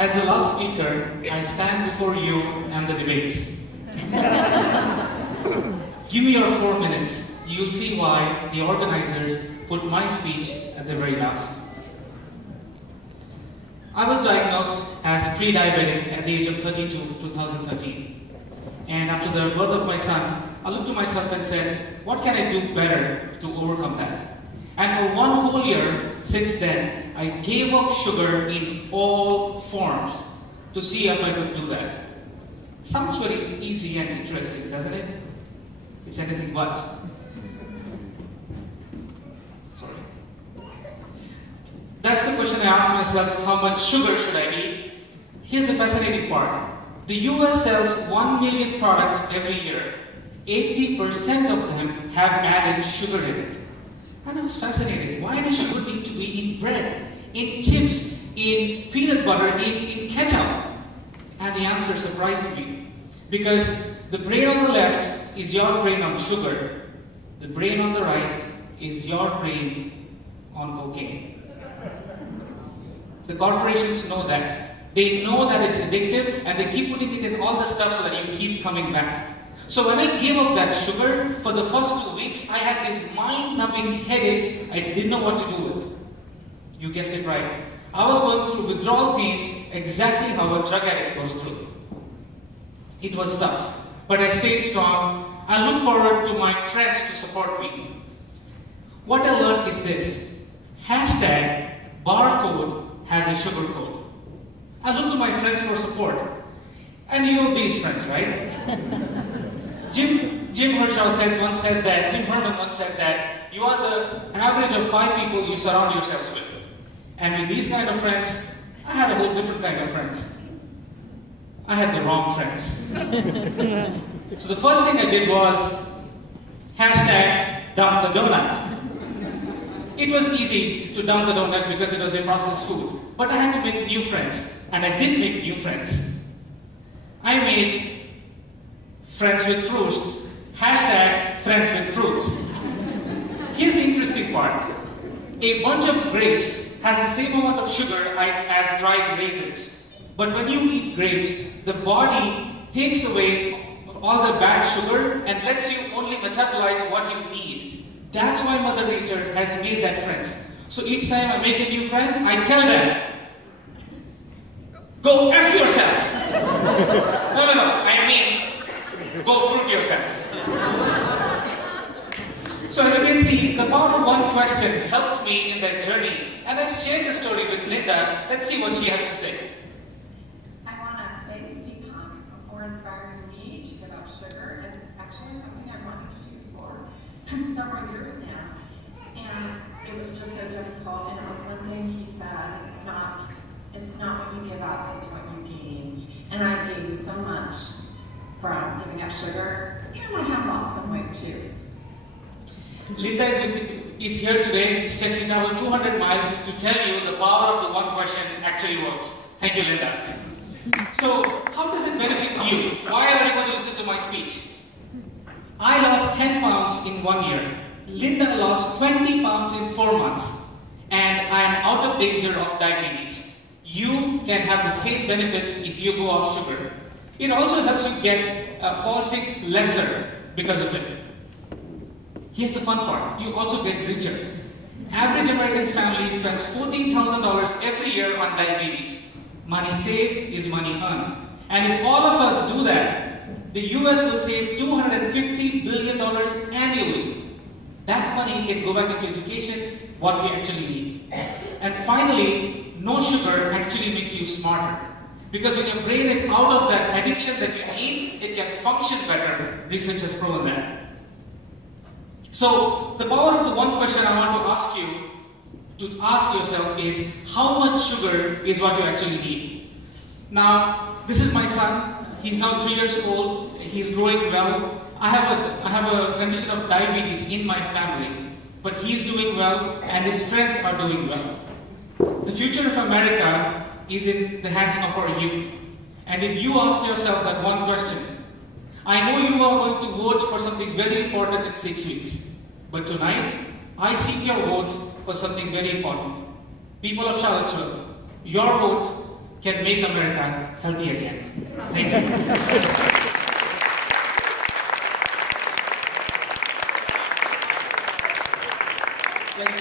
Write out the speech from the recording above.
As the last speaker, I stand before you and the debates. Give me your 4 minutes. You'll see why the organizers put my speech at the very last. I was diagnosed as pre-diabetic at the age of 32, 2013. And after the birth of my son, I looked to myself and said, what can I do better to overcome that? And for 1 whole year since then, I gave up sugar in all forms to see if I could do that. Sounds very easy and interesting, doesn't it? It's anything but. Sorry. That's the question I asked myself, how much sugar should I eat? Here's the fascinating part. The US sells 1 million products every year. 80% of them have added sugar in it. And I was fascinated. Why does sugar need to be in bread, in chips, in peanut butter, in ketchup? And the answer surprised me. Because the brain on the left is your brain on sugar. The brain on the right is your brain on cocaine. The corporations know that. They know that it's addictive and they keep putting it in all the stuff so that you keep coming back. So when I gave up that sugar, for the first 2 weeks, I had these mind-numbing headaches I didn't know what to do with. You guessed it right. I was going through withdrawal pains exactly how a drug addict goes through. It was tough, but I stayed strong. I look forward to my friends to support me. What I learned is this. Hashtag barcode has a sugar code. I look to my friends for support. And you know these friends, right? Jim Herman once said that you are the average of 5 people you surround yourselves with. And with these kind of friends, I had a whole different kind of friends. I had the wrong friends. So the first thing I did was hashtag dump the donut. It was easy to dump the donut because it was a processed food. But I had to make new friends. And I did make new friends. I made friends with fruits. Hashtag friends with fruits. Here's the interesting part. A bunch of grapes has the same amount of sugar as dried raisins. But when you eat grapes, the body takes away all the bad sugar and lets you only metabolize what you need. That's why Mother Nature has made that friends. So each time I make a new friend, I tell them, go F yourself. No, I mean, go fruit yourself. So as you can see, the power of one question helped me in that journey. And I shared the story with Linda. Let's see what she has to say. I want to thank Deepak for inspiring me to give up sugar. It's actually something I wanted to do for several years now. And it was just so difficult. And it was one thing he said, it's not what you give up, it's what you gain. And I've gained so much from giving up sugar. And I have lost some weight too. Linda is here today. She traveled 200 miles to tell you the power of the one question actually works. Thank you, Linda. So, how does it benefit you? Why are you going to listen to my speech? I lost 10 pounds in 1 year. Linda lost 20 pounds in 4 months. And I am out of danger of diabetes. You can have the same benefits if you go off sugar. It also helps you fall sick lesser because of it. Here's the fun part. You also get richer. Average American family spends $14,000 every year on diabetes. Money saved is money earned. And if all of us do that, the US will save $250 billion annually. That money can go back into education, what we actually need. And finally, no sugar actually makes you smarter. Because when your brain is out of that addiction that you need, it can function better. Research has proven that. So, the power of the one question I want to ask you, to ask yourself is, how much sugar is what you actually need? Now, this is my son. He's now 3 years old. He's growing well. I have a condition of diabetes in my family. But he's doing well, and his friends are doing well. The future of America is in the hands of our youth. And if you ask yourself that one question, I know you are going to vote for something very important in 6 weeks. But tonight, I seek your vote for something very important. People of Charlottesville, your vote can make America healthy again. Thank you.